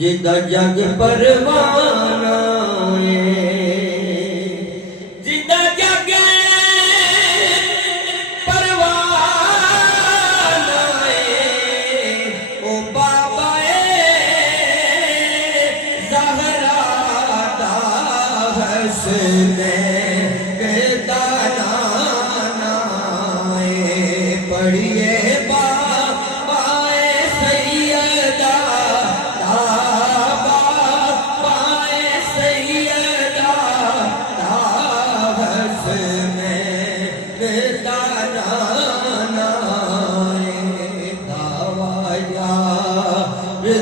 जिदा जग परवाना जिदा जग परवाना ओ बाबा ज़हरा दा हस्ने बेदाना पढ़िए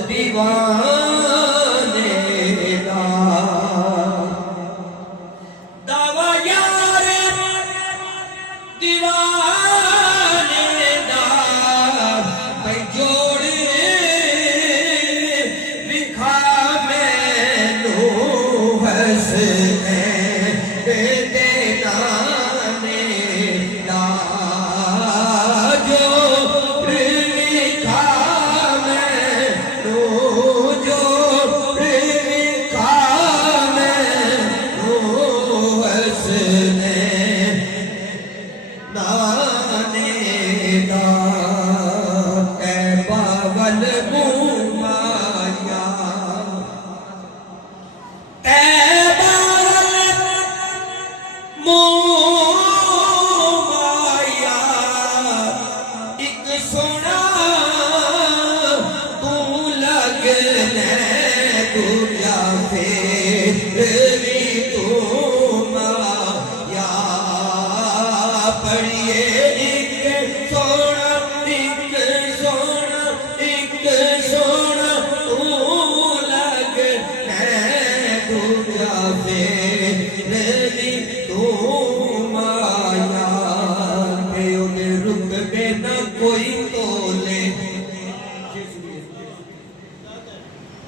दीवाने दा दावा यार दीवाने दा भाई जोड़ लिखा मैनू हसने दे देना ने दा जो लिखा कोई तोले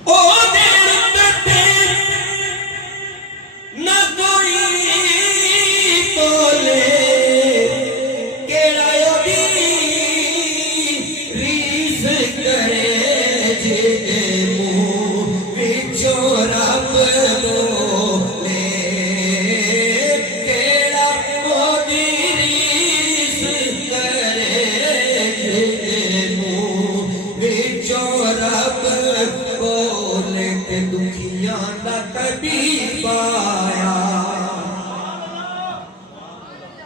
ओ देते न कोई तोले केड़ा ओदी रीस करे जे मुंह विचों रब बोले केड़ा ओदी रीस करे रब बोले ते दुखियां दा तबीब आया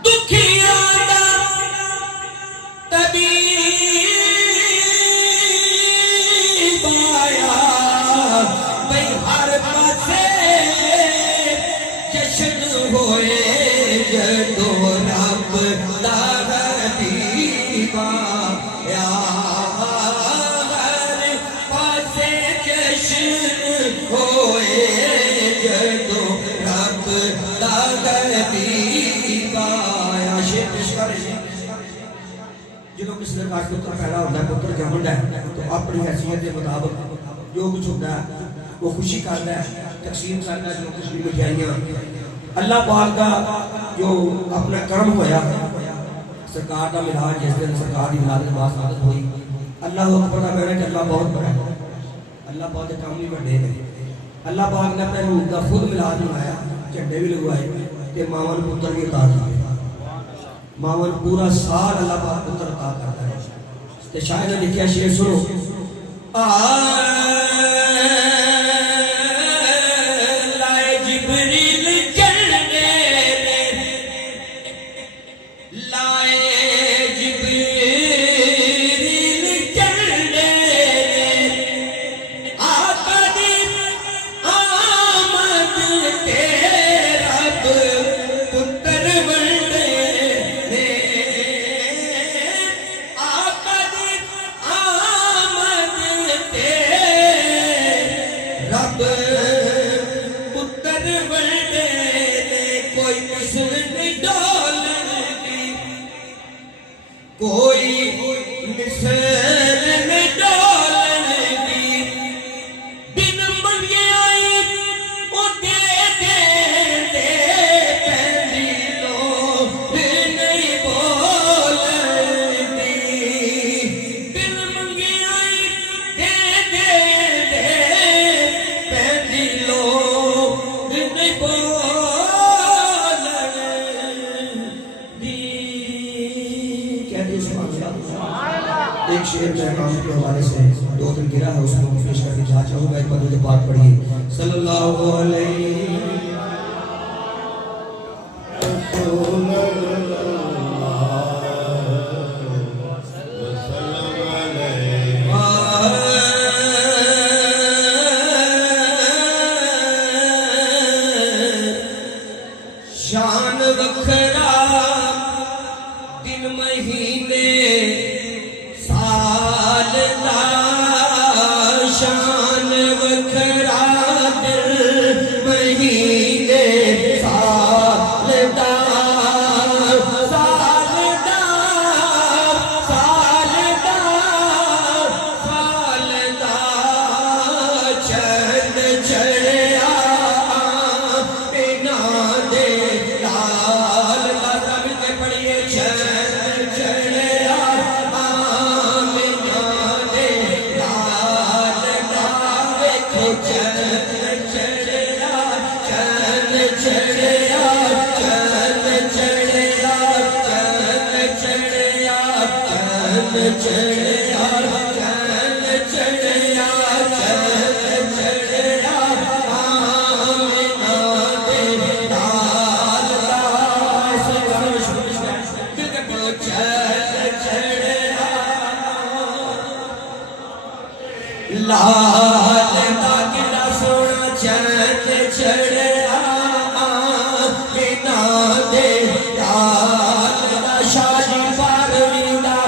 दुखियां दा तबीब आया भाई हर पासे जश्न होए जदों रब दा हबीब आया होए जदों रब दा हबीब आया जो किसी का पुत्र पैदा होता है पुत्र जमदा है तो अपनी हैसियत के मुताबिक जो कुछ होता है वो खुशी करता है तकसीम करता है जो कुछ भी मिठाइयाँ अल्लाह पाक का जो अपना कर्म होया सरकार का मिलाद जिस दिन सरकार की मिलाद सादत हुई अल्लाह अकबर का कहना कि अल्लाह बहुत बड़ा है अल्लाह पाक के काम भी बड़े हैं अल्लाह पाक ने अपने रूप का खुद मिलाद बनाया झंडे भी लगवाए कि मावन पुत्र भी अता किए मावन पूरा साल अल्लाह पाक पुत्र अता करता है तो शायद लिखा शेर सुनो लाए जिब्रील झंडे लाए एक शेर मैं काम के हवाले से दो दिन गिरा है उसको पेश करके जहाँ चाहूँगा। एक बार पाक पढ़िए सल्लल्लाहु अलैहि शान वखरा दिन महीने साल दा शान वखरा दिन महीने साल दा साल दा साल दा साल दा चंद चढ़िया बिना दे लाल दादा मिलके पढ़िए चंद चढ़िया बिना दे लाल दा देखो चंद चढ़िया चंद चढ़िया चंद चढ़िया चंद चढ़िया चंद चढ़िया चंद चढ़िया चंद चढ़िया बिना दे लाल दा से बिल्कुल चंद चढ़िया लाल दा किला सोना चंद चढ़िया बिना दे लाल दा शादी पारवीदा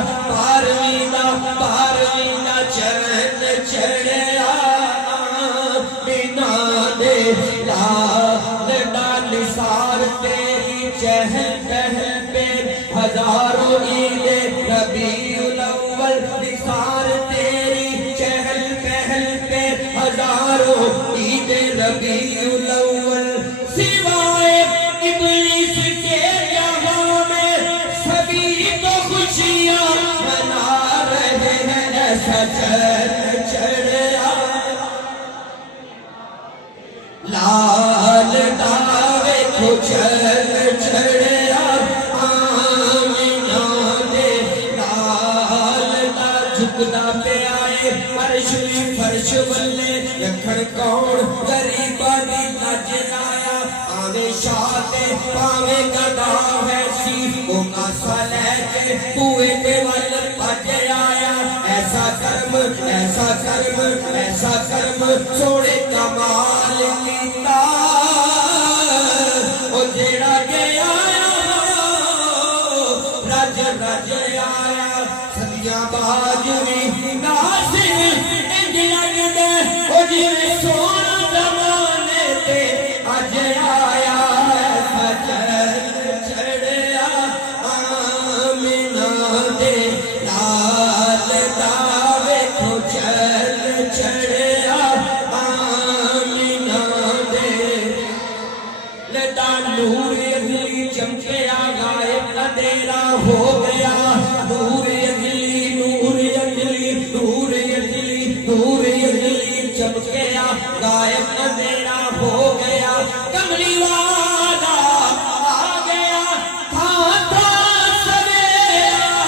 चंद चढ़िया बिना दे लाल दा निसार तेरी चहल पहल पे हजारों ईदे रबीउल अव्वल निसार तेरी चहल पहल पे हजारों ईदे रबीउल अव्वल सिवाय इब्लीस के जहां में सभी तो खुशियां मना रहे हैं ऐसा चंद चढ़िया लाल दावे को चंद चढ़िया बिना दे लाल दा झुकदा पे आए फर्श फर्श बल्ले रखण कौन गरीबा दी नज लाया आवे शाते पावे गदा वैसी वो कासा लेके कुएं के वल भज आया ऐसा कर्म सोने कमाल कीता ओ जेड़ा गया रज रज आया सदियां बाज भी नासिर इंज लगदे ओ जिवें सोना जमाने ते अज आया ऐसा चंद चढ़िया बिना दे लाल दा वेखो चंद चढ़िया बिना दे लदा नूर अगली चमकिया गायब अंधेरा हो गया नूर अगली चमकिया गायब अंधेरा हो गया कमली वाला आ गया था सवेरा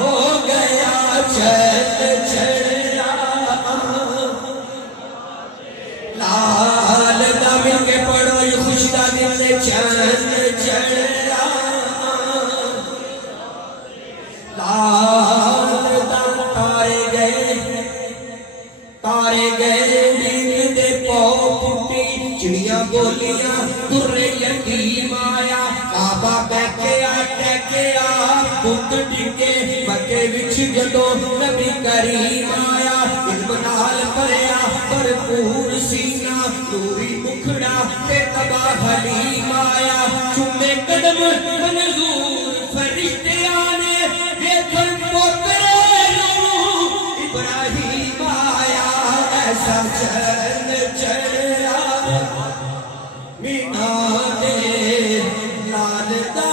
हो गया चंद चढ़िया लाल दा मिलके पढ़ो ये खुशी दा दिन से चंद चढ़िया लाल दा तारे गए नींद दे पौ पुट्टी चिड़ियां बोलियां दुर्रे यतीम आया काबा बैठिया टैकिया पुत डिगे मक्के विच जदों नबी करीम आया इल्म नाल भरिया भरपूर सीना नूरी मुखड़ा ते तबा हलीम आया चुमे कदम मंजूर फरिश्तियां ने देखन पोतरे इब्राहिम आया ऐसा चंद चढ़िया बिना दे लाल दा